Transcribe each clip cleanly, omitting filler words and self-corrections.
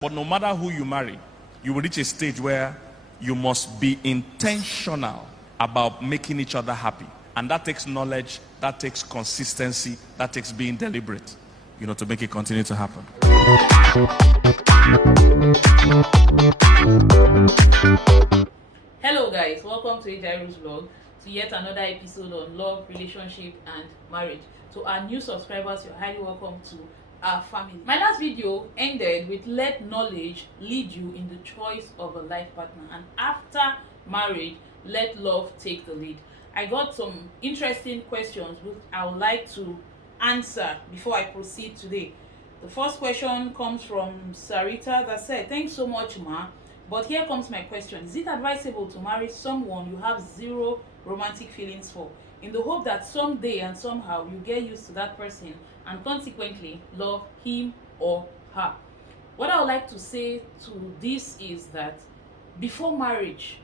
But no matter who you marry, you will reach a stage where you must be intentional about making each other happy. And that takes knowledge, that takes consistency, that takes being deliberate, to make it continue to happen. Hello guys, welcome to Ejairo's vlog, to yet another episode on love, relationship and marriage. To our new subscribers, you're highly welcome to our family. My last video ended with let knowledge lead you in the choice of a life partner, and after marriage, let love take the lead. I got some interesting questions which I would like to answer before I proceed today. The first question comes from Sarita that said, "Thanks so much, Ma. But here comes my question. Is it advisable to marry someone you have zero romantic feelings for, in the hope that someday and somehow you get used to that person and consequently love him or her?" What I would like to say to this is that before marriage,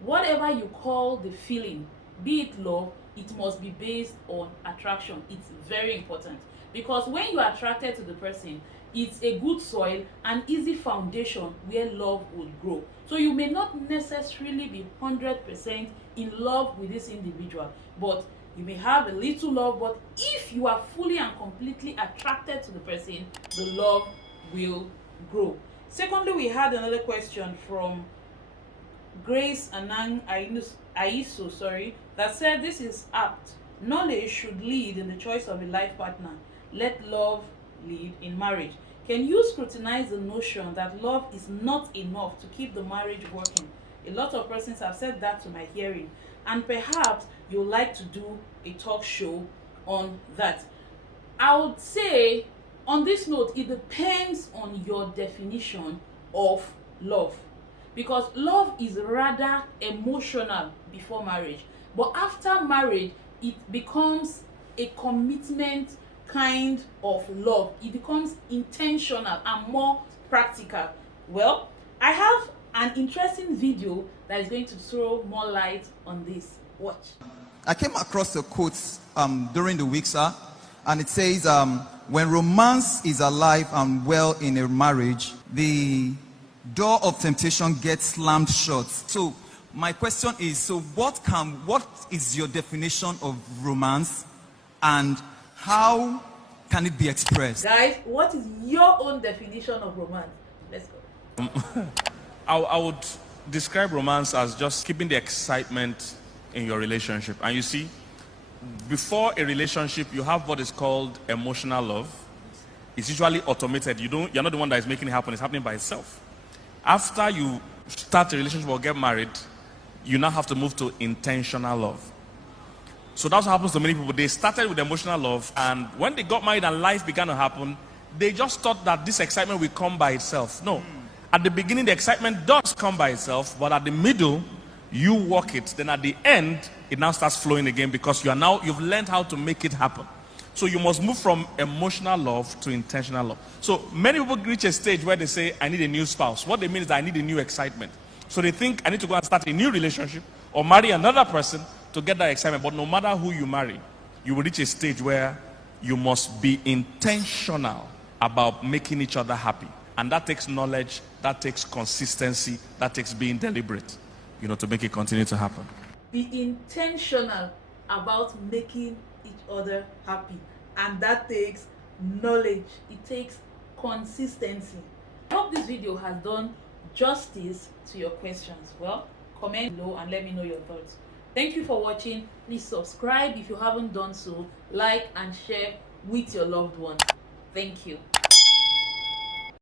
whatever you call the feeling, be it love, it must be based on attraction. It's very important, because when you are attracted to the person, it's a good soil and easy foundation where love would grow. So you may not necessarily be 100% in love with this individual, but you may have a little love. But if you are fully and completely attracted to the person, the love will grow. Secondly, we had another question from Grace Anang Aiso, that said, "This is apt. Knowledge should lead in the choice of a life partner. Let love lead in marriage. Can you scrutinize the notion that love is not enough to keep the marriage working? A lot of persons have said that to my hearing, and perhaps you'd like to do a talk show on that." I would say on this note, it depends on your definition of love, because love is rather emotional before marriage, but after marriage it becomes a commitment kind of love. It becomes intentional and more practical. Well, I have an interesting video that is going to throw more light on this. Watch. I came across a quote during the week, sir, and it says, when romance is alive and well in a marriage, the door of temptation gets slammed shut. So my question is, so what is your definition of romance, and how can it be expressed? Guys, what is your own definition of romance? Let's go. I would describe romance as just keeping the excitement in your relationship. And you see, before a relationship, you have what is called emotional love. It's usually automated. You're not the one that is making it happen. It's happening by itself. After you start a relationship or get married, you now have to move to intentional love. So that's what happens to many people. They started with emotional love, and when they got married and life began to happen, they just thought that this excitement will come by itself. No. At the beginning, the excitement does come by itself, but at the middle, you work it. Then at the end, it now starts flowing again, because you've learned how to make it happen. So you must move from emotional love to intentional love. So many people reach a stage where they say, "I need a new spouse." What they mean is that I need a new excitement. So they think I need to go and start a new relationship or marry another person to get that excitement. But no matter who you marry, you will reach a stage where you must be intentional about making each other happy. And that takes knowledge, that takes consistency, that takes being deliberate, to make it continue to happen. Be intentional about making each other happy, and that takes knowledge. It takes consistency. I hope this video has done justice to your questions. Well, comment below and let me know your thoughts. Thank you for watching. Please subscribe if you haven't done so, like and share with your loved ones. Thank you.